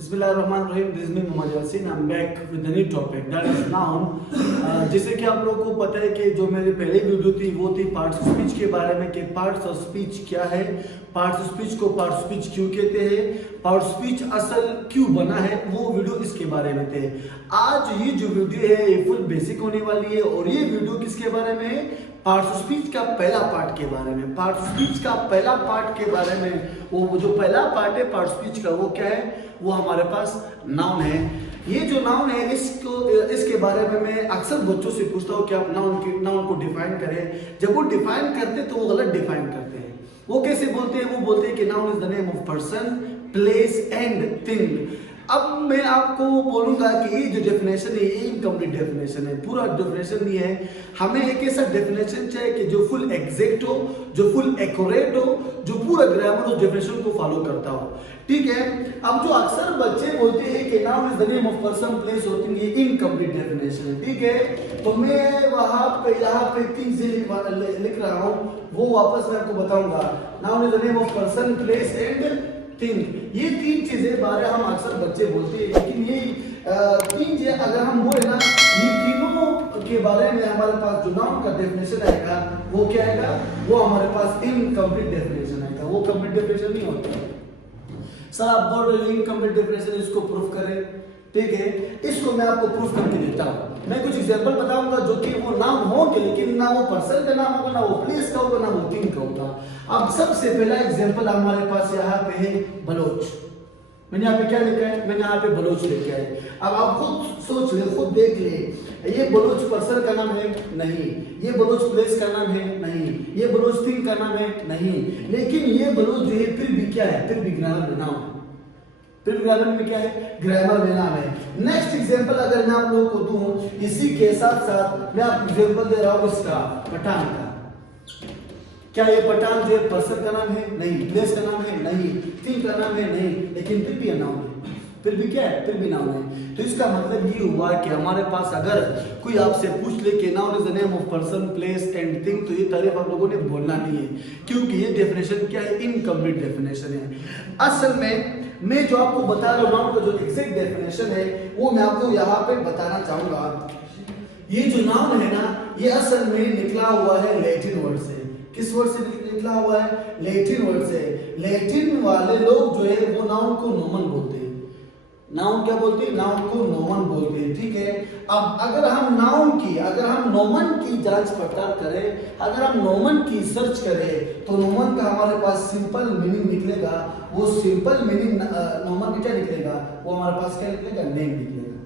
बिस्मिल्लाहिर्रहमानिर्रहीम, this is me Mohammad Yasin. I am back with a new topic that is noun. जैसे कि आप लोगों को पता है कि जो मेरी पहली वीडियो थी वो थी पार्ट्स ऑफ स्पीच के बारे में कि पार्ट्स ऑफ स्पीच क्या है, पार्ट्स ऑफ स्पीच को पार्ट्स ऑफ स्पीच क्यों कहते हैं, पार्ट्स ऑफ स्पीच असल क्यों बना है, वो वीडियो इसके बारे में थे। आज ये जो वीडियो है ये फुल बेसिक होने वाली है और ये वीडियो किसके बारे में है, पार्ट्स ऑफ स्पीच का पहला पार्ट के बारे में। पार्ट्स ऑफ स्पीच का पहला पार्ट के बारे में, वो जो पहला पार्ट है पार्ट्स ऑफ स्पीच का, वो क्या है, वो हमारे पास नाउन है। ये जो नाउन है इसके बारे में मैं अक्सर बच्चों से पूछता हूँ कि आप नाउन को डिफाइन करें। जब वो डिफाइन करते तो वो गलत डिफाइन करते हैं। वो कैसे बोलते हैं, वो बोलते हैं कि noun is the name of person, place and thing. अब मैं आपको बोलूंगा कि ये जो डेफिनेशन है ये इनकम्प्लीट डेफिनेशन है, पूरा डेफिनेशन नहीं है। हमें एक ऐसा डेफिनेशन चाहिए कि जो फुल एग्जैक्ट हो, जो फुल एक्यूरेट हो, जो पूरा ग्रामर उस डेफिनेशन को फॉलो करता हो। ठीक है। अब जो अक्सर बच्चे बोलते हैं कि noun is the name of person, place और थिंग, ये इनकम्प्लीट डेफिनेशन है। ठीक है। तो मैं वहां पे यहाँ पे 3 से लिख रहा हूँ, वो वापस मैं आपको बताऊंगा। Noun is the name of person, place and thing, ये 3 चीजें बारे हम अक्सर बच्चे बोलते हैं, लेकिन ये 3 चीजें अगर हम बोले ना, ये तीनों के बारे में हमारे पास जो नाउन का डेफिनेशन आएगा वो क्या आएगा, वो हमारे पास इनकम्प्लीट डेफिनेशन आएगा, वो कंप्लीट डेफिनेशन नहीं होता। सर आप बोल रहे हो इनकम्प्लीट डेफिनेशन, इसको प्रूफ करें। ठीक है, इसको मैं आपको प्रूफ करके देता हूँ। मैं कुछ एग्जांपल बताऊंगा जो कि वो नाम होंगे, लेकिन ना वो पर्सन का नाम होगा, ना वो प्लेस का होगा, ना वो थिंग का होगा। अब सबसे पहला एग्जांपल हमारे पास यहाँ पे है बलोच। मैंने यहाँ पे क्या लिखा है, मैंने यहाँ पे बलोच लेके आए। अब आप खुद सोच ले, खुद देख ले, ये बलोच पर्सन का नाम है नहीं, ये बलोच प्लेस का नाम है नहीं, ये बलोच थिंग का नाम है नहीं, लेकिन ये बलोच जो है फिर भी क्या है, फिर भी ग्रामर में नाम है। फिर ग्रामर में क्या है, ग्रामर में नाम है। नेक्स्ट एग्जांपल अगर मैं आप लोगों को दूं, इसी के साथ साथ मैं आपको एग्जांपल दे रहा हूं इसका, पठान का। क्या ये पठान जो पर्सन का नाम है नहीं, प्लेस का नाम है नहीं, थिंग का नाम है नहीं, लेकिन फिर भी नाउन है, फिर भी क्या है, फिर भी नाउन है। तो इसका मतलब ये हुआ कि हमारे पास अगर कोई आपसे पूछ ले कि noun is the name of person, place and thing, तो ये तारीफ आप लोगों ने बोलना नहीं है, क्योंकि ये डेफिनेशन क्या है, इनकम्प्लीट डेफिनेशन है। असल में मैं जो आपको बता रहा हूं नाउन का जो एग्जैक्ट डेफिनेशन है वो मैं आपको यहाँ पे बताना चाहूंगा। ये जो नाउन है ना, ये असल में निकला हुआ है लैटिन वर्ड से। किस वर्ड से निकला हुआ है, लैटिन वर्ड से। लैटिन वाले लोग जो है वो नाउन को नोमन बोलते हैं। नाउन क्या बोलते हैं, नाउन को नोमन बोलते हैं। ठीक है। अब अगर हम नोमन की जांच पड़ताल करें, अगर हम नोमन की सर्च करें, तो नोमन का हमारे पास सिंपल मीनिंग निकलेगा। वो सिंपल मीनिंग नोमन का क्या निकलेगा, वो हमारे पास क्या निकलेगा, नेम निकलेगा।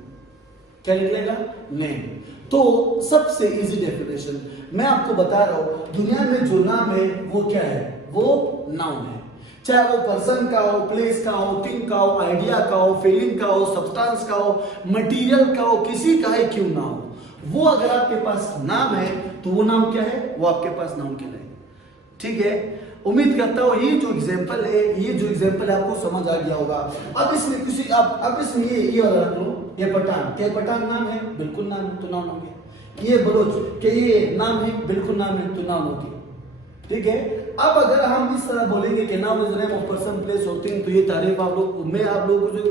क्या निकलेगा, नेम। तो सबसे इजी डेफिनेशन मैं आपको बता रहा हूं, दुनिया में जो नाम है वो क्या है, वो नाउन है। चाहे वो पर्सन का हो, प्लेस का हो, थिंग का हो, आइडिया का हो, फीलिंग का हो, सब्सटेंस का हो, मटेरियल का हो, किसी का है क्यों ना हो, वो अगर आपके पास नाम है तो वो नाम क्या है, वो आपके पास नाउन कहलाएगा। ठीक है। उम्मीद करता हूँ ये जो एग्जांपल है आपको समझ आ गया होगा। अब इसमें किसी अब इसमें ये वाला रख लो, ये पठान, क्या पठान नाम है, बिल्कुल नाम है, तो नाउन हो गया। ये बलोच, क्या ये नाम है, बिल्कुल नाम है, तो नाउन हो गया। ठीक है। अब अगर हम इस तरह बोलेंगे कि noun is the name of person, place और थिंग, तो ये तारीफ मैं आप लोगों को जो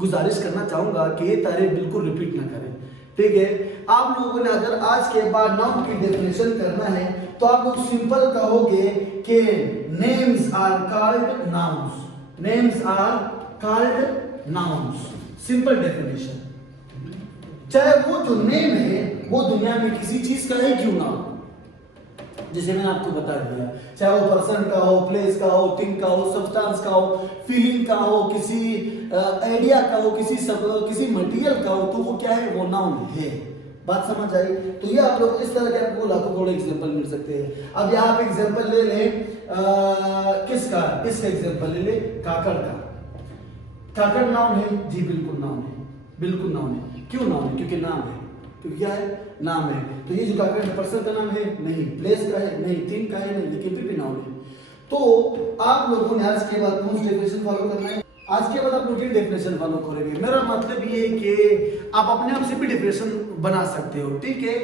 गुजारिश करना चाहूंगा कि ये तारीफ बिल्कुल रिपीट ना करें। ठीक है। आप लोगों ने अगर आज के बाद नाउन की डेफिनेशन करना है तो आप लोग सिंपल कहोगे कि names are called nouns, names are called nouns. Simple definition. चाहे वो जो नेम है वो दुनिया में किसी चीज का है क्यों ना हो, जैसे मैंने आपको बता दिया, चाहे वो पर्सन का हो, प्लेस का हो, थिंग का हो, सब्सटेंस का हो, फीलिंग का हो, किसी आइडिया का हो, किसी मटेरियल का हो, तो वो क्या है, वो नाउन है। बात समझ आई? तो ये आप लोग इस तरह के आपको लाखों करोड़ों एग्जांपल मिल सकते हैं। अब यहाँ पे एग्जांपल ले लें किसका, इसका एग्जांपल ले ले, काकड़ का। काकड़ नाउन है जी, बिल्कुल नाउन है, बिल्कुल नाउन है। क्यों नाउन है, क्योंकि नाम है, क्योंकि क्या है, नाम है। तो ये जो काकड़ पर्सन का नाम है नहीं, प्लेस का है नहीं, थिंग का है नहीं, लेकिन फिर भी नाउन है। तो आप लोगों ने आज के बाद कौन सी डेफिनेशन फॉलो करना है, आज के बाद आप रूटीन डेफिनेशन फॉलो करेंगे। मेरा मतलब ये है कि आप अपने आप से भी डेफिनेशन बना सकते हो। ठीक है।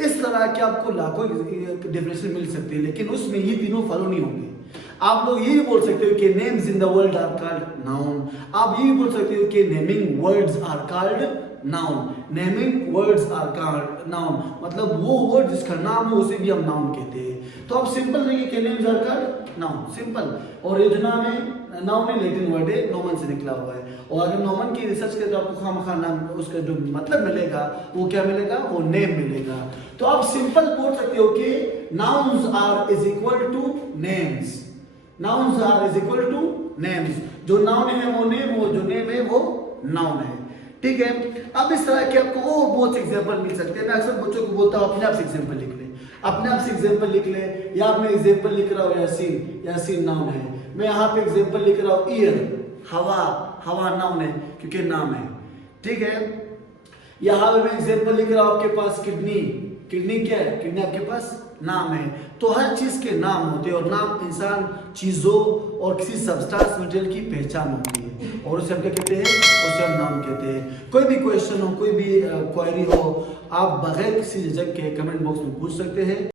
इस तरह के आपको लाखों डेफिनेशन मिल सकते हैं, लेकिन उसमें ये तीनों फॉलो नहीं होंगे। आप लोग ये भी बोल सकते हो कि names in the world are called noun. आप ये भी बोल सकते हो कि naming words are called noun. Naming words are called noun, मतलब वो वर्ड जिसका नाम हो उसे भी हम नाउन कहते हैं। तो आप सिंपल देखिए कि names are called noun, simple. और ये जो नाम है, नाउन में लैटिन वर्ड है, नोमन से निकला हुआ है। और अगर नोमन की रिसर्च करें तो आपको खामखा नाम उसका जो मतलब मिलेगा वो क्या मिलेगा, वो नेम मिलेगा। तो आप सिंपल बोल सकते हो कि nouns are is equal to names. Nouns are is equal to names. जो नाउन है वो नेम, वो जो नेम है वो नाउन है। ठीक है, अब इस तरह के आपको वो बहुत से एग्जांपल मिल सकते हैं। मैं अक्सर बच्चों को बोलता हूँ अपने आप से एग्जांपल लिख ले, अपने आप से एग्जांपल लिख ले। या मैं एग्जांपल लिख रहा हूँ यासीन, यासीन नाउन है। मैं यहाँ पे एग्जांपल लिख रहा हूँ ईयर, हवा, हवा नाउन है क्योंकि नाम है। ठीक है, यहाँ पे मैं एग्जांपल लिख रहा हूँ आपके पास किडनी, किडनी क्या है, किडनी आपके पास नाम है। तो हर चीज के नाम होते हैं और नाम इंसान, चीजों और किसी सब्सटेंस मटेरियल की पहचान होती है और उसे हम क्या कहते हैं, उसे हम नाम कहते हैं। कोई भी क्वेश्चन हो, कोई भी क्वेरी हो, आप बगैर किसी झिझक के कमेंट बॉक्स में पूछ सकते हैं।